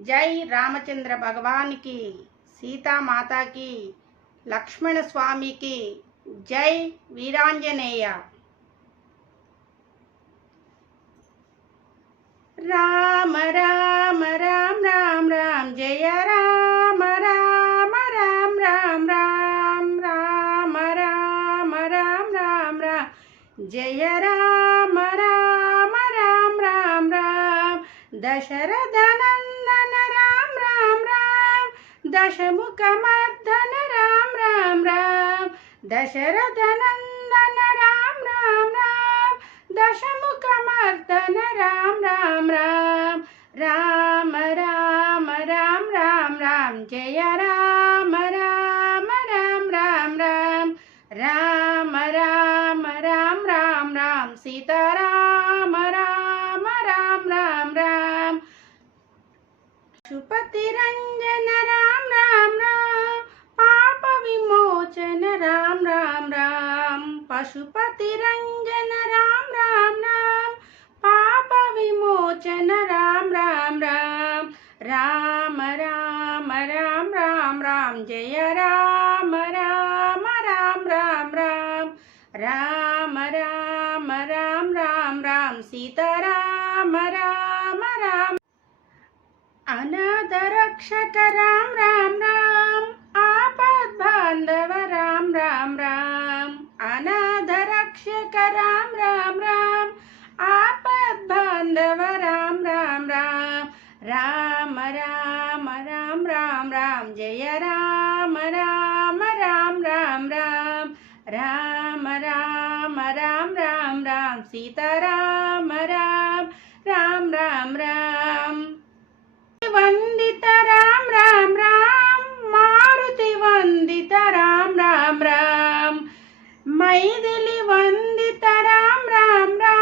जय रामचंद्र भगवान की, सीता माता की, लक्ष्मण स्वामी की जय वीरांजनेय। राम राम राम राम राम जय राम राम राम राम राम राम राम राम राम राम जय राम राम राम राम राम दशरथ नंदन राम राम राम दशमुख मर्दन राम राम राम दशरथ नंदन राम राम राम दशमुख मर्दन राम राम राम राम राम राम राम राम जय राम राम राम राम राम राम राम राम राम राम सीता राम राम राम राम राम पशुपति रंजन राम राम राम पाप विमोचन राम राम राम पशुपति रंजन राम राम राम पाप विमोचन राम राम राम राम राम राम राम राम जय राम राम राम राम राम राम राम राम राम राम सीता राम राम राम अनाथ रक्षक राम राम राम आपद बांधव राम राम राम अनाथ रक्षक राम राम राम आपद बांधव राम राम राम राम राम राम राम राम जय राम राम राम राम राम राम राम राम राम राम सीता राम राम राम राम राम वंदित राम राम राम मारुति वंदित राम राम राम मैथिली वंदित राम राम राम